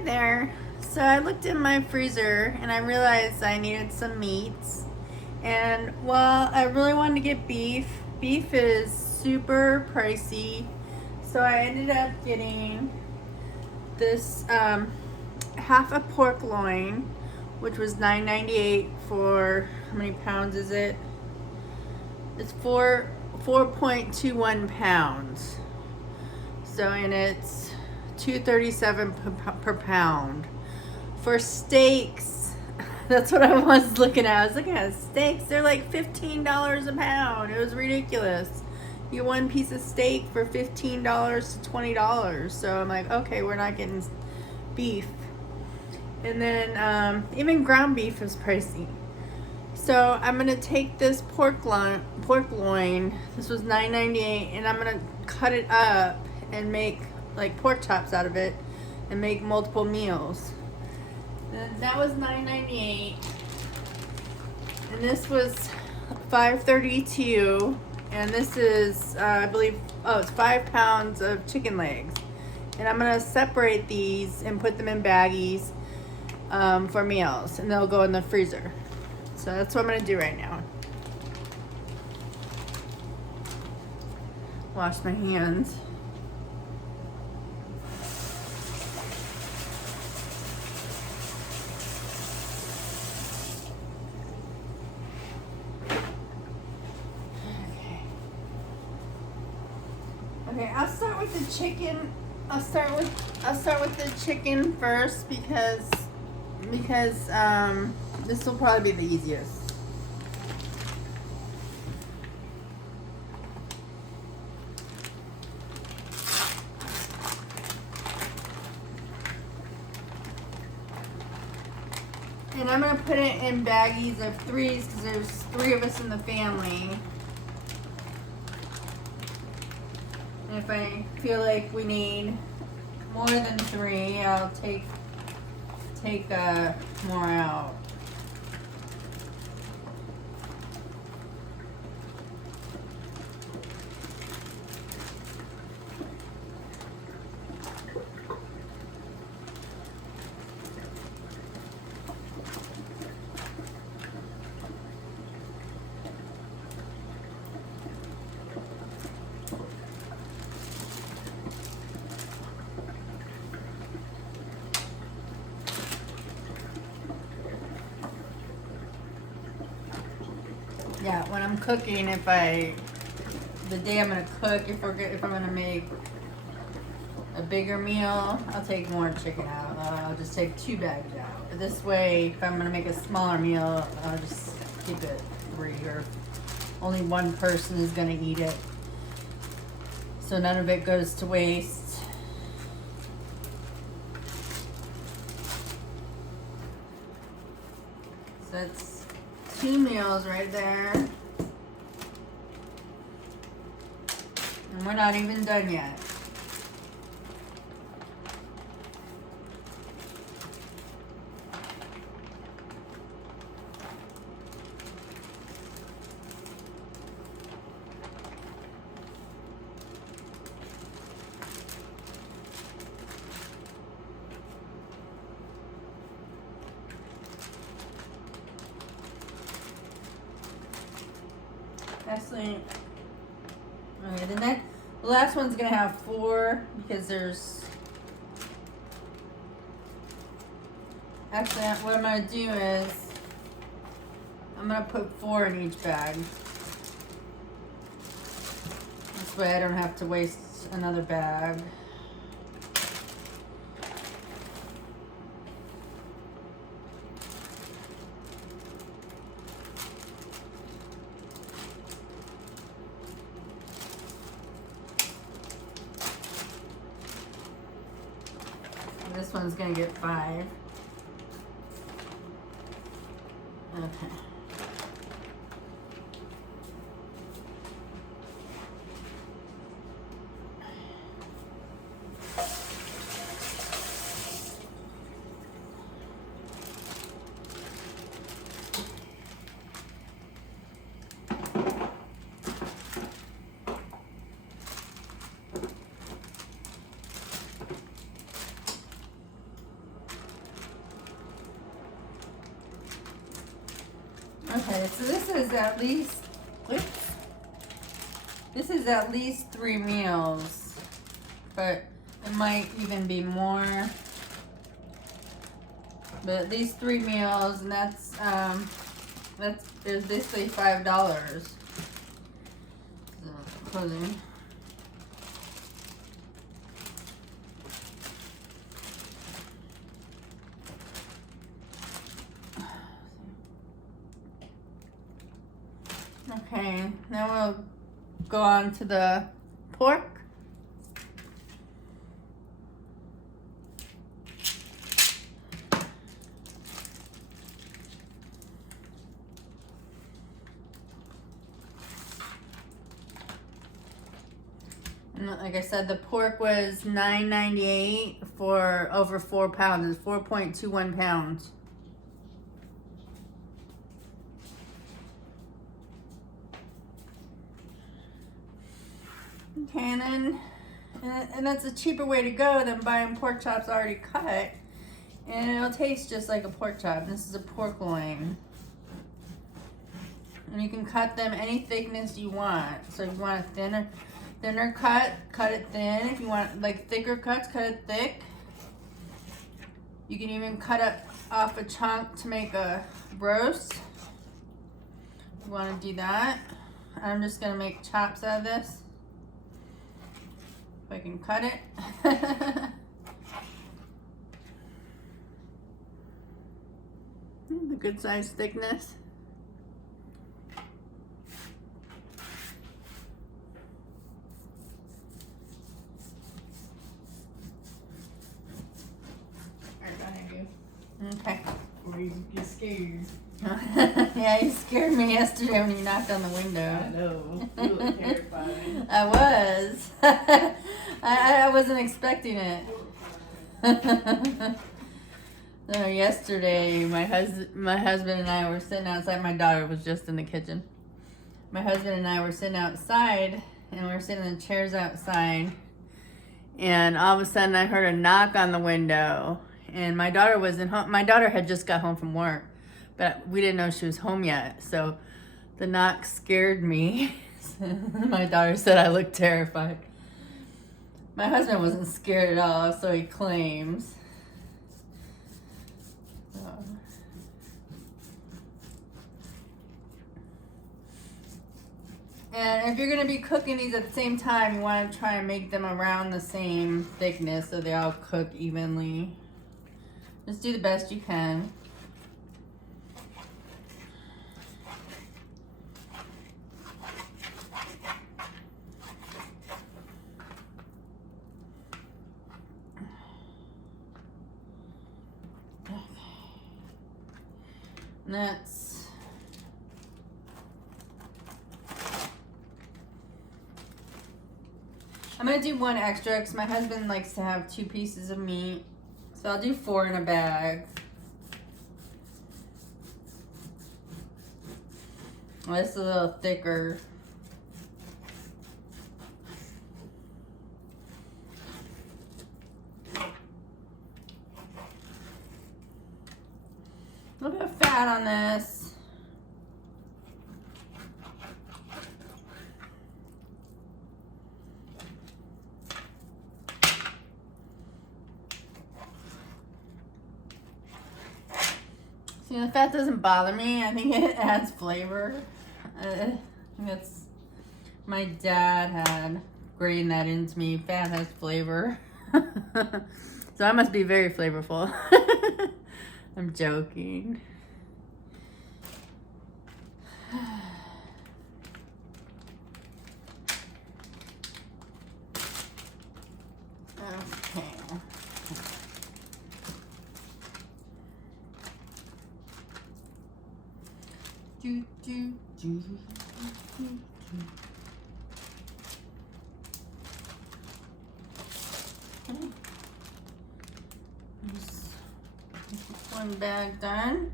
Hi there. So I looked in my freezer and I realized I needed some meats. And while I really wanted to get beef, beef is super pricey. So I ended up getting this half a pork loin, which was $9.98 for how many pounds is it? It's 4.21 pounds. So and it's $2.37 per pound. For steaks, that's what I was looking at. I was looking at steaks. They're like $15 a pound. It was ridiculous. You get one piece of steak for $15 to $20. So I'm like, okay, we're not getting beef. And then even ground beef is pricey. So I'm gonna take this pork loin. This was $9.98, and I'm gonna cut it up and make like pork chops out of it, and make multiple meals. And that was $9.98, and this was $5.32, and this is I believe it's 5 pounds of chicken legs, and I'm gonna separate these and put them in baggies for meals, and they'll go in the freezer. So that's what I'm gonna do right now. Wash my hands. Okay, I'll start with the chicken. I'll start with the chicken first because this will probably be the easiest. And I'm gonna put it in baggies of 3s because there's 3 of us in the family. And if I feel like we need more than 3, I'll take more out. Yeah, when I'm cooking, the day I'm gonna cook, if I'm gonna make a bigger meal, I'll take more chicken out. I'll just take 2 bags out. This way, if I'm gonna make a smaller meal, I'll just keep it 3, or only one person is gonna eat it. So none of it goes to waste. So that's 2 meals right there. And we're not even done yet. Actually, okay, the last one's gonna have 4 because there's. Actually, what I'm gonna do is I'm gonna put 4 in each bag. This way, I don't have to waste another bag. This one's gonna get 5. Okay. Okay, so this is at least, oops, this is at least 3 meals, but it might even be more. But at least 3 meals, and that's is basically $5. So, closing. Okay, now we'll go on to the pork. And like I said, the pork was $9.98 for over 4 pounds. It's 4.21 pounds. Okay, and then, and that's a cheaper way to go than buying pork chops already cut. And it'll taste just like a pork chop. This is a pork loin. And you can cut them any thickness you want. So if you want a thinner cut, cut it thin. If you want like thicker cuts, cut it thick. You can even cut it off a chunk to make a roast. If you want to do that. I'm just going to make chops out of this. If I can cut it. The good size thickness. Okay. Or you get scared. Yeah, you scared me yesterday when you knocked on the window. I know. You were terrified. I was. I wasn't expecting it. So yesterday, my husband and I were sitting outside. My daughter was just in the kitchen. My husband and I were sitting outside, and we were sitting in the chairs outside. And all of a sudden, I heard a knock on the window. And my daughter wasn't home. My daughter had just got home from work, but we didn't know she was home yet. So the knock scared me. My daughter said I looked terrified. My husband wasn't scared at all, so he claims. And if you're going to be cooking these at the same time, you want to try and make them around the same thickness so they all cook evenly. Just do the best you can. And that's I'm gonna do 1 extra because my husband likes to have 2 pieces of meat. So I'll do 4 in a bag. Well, this is a little thicker. A little bit of fat on this. See, the fat doesn't bother me. I think it adds flavor. That's my dad had grained that into me. Fat has flavor. So I must be very flavorful. I'm joking. Okay. Do, do, do, do, do. One bag done.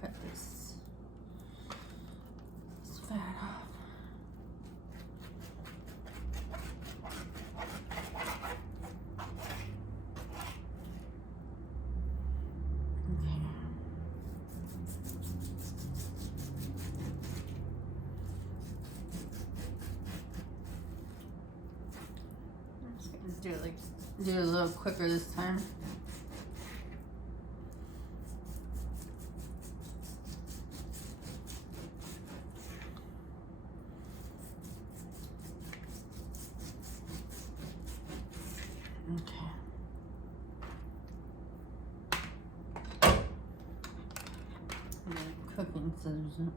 Cut this fat off. Okay. do it a little quicker this time. Okay. Cooking scissors.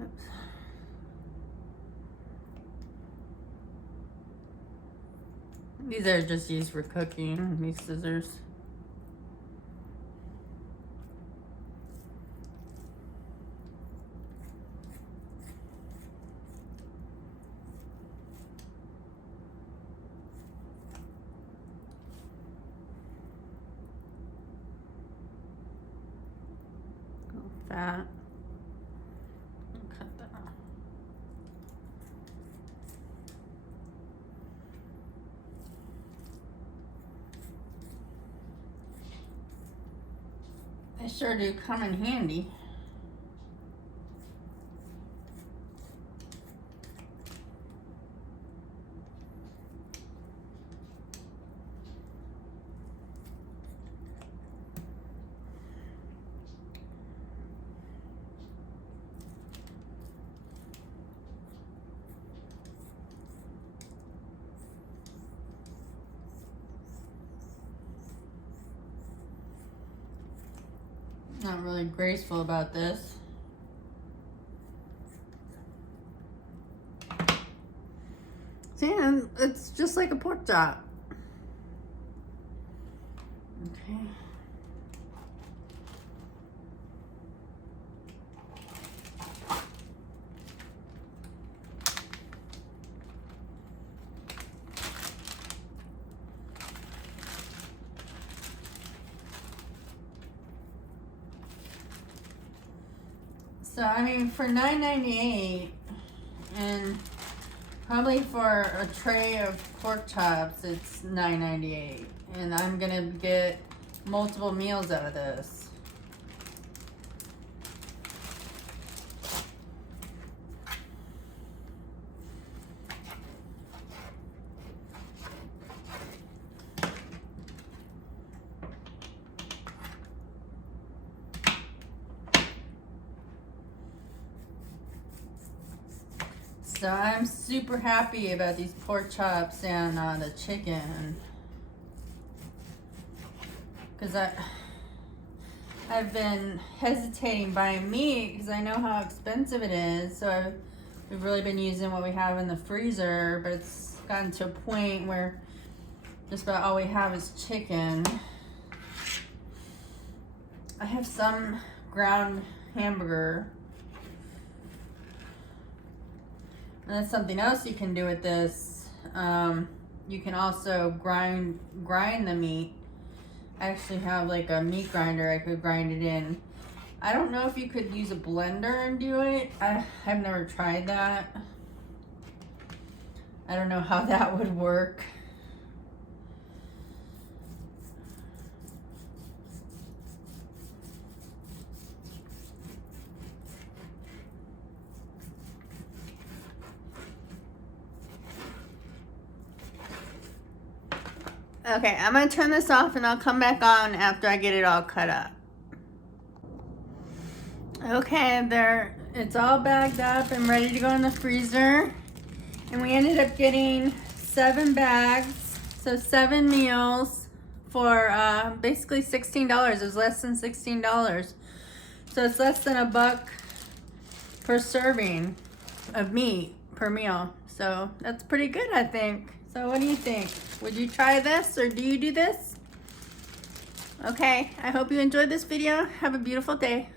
Oops. These are just used for cooking, these scissors. Fat. Cut that off. They sure do come in handy. Not really graceful about this. See, and it's just like a pork chop. Okay. So I mean, for $9.98, and probably for a tray of pork chops, it's $9.98, and I'm gonna get multiple meals out of this. So I'm super happy about these pork chops and the chicken, because I've been hesitating buying meat because I know how expensive it is. So we've really been using what we have in the freezer, but it's gotten to a point where just about all we have is chicken. I have some ground hamburger. And that's something else you can do with this. You can also grind the meat. I actually have like a meat grinder. I could grind it in. I don't know if you could use a blender and do it. I've never tried that. I don't know how that would work. Okay, I'm gonna turn this off and I'll come back on after I get it all cut up. Okay, it's all bagged up and ready to go in the freezer. And we ended up getting 7 bags, so 7 meals for basically $16. It was less than $16. So it's less than $1 per serving of meat per meal. So that's pretty good, I think. So what do you think? Would you try this, or do you do this? Okay, I hope you enjoyed this video. Have a beautiful day.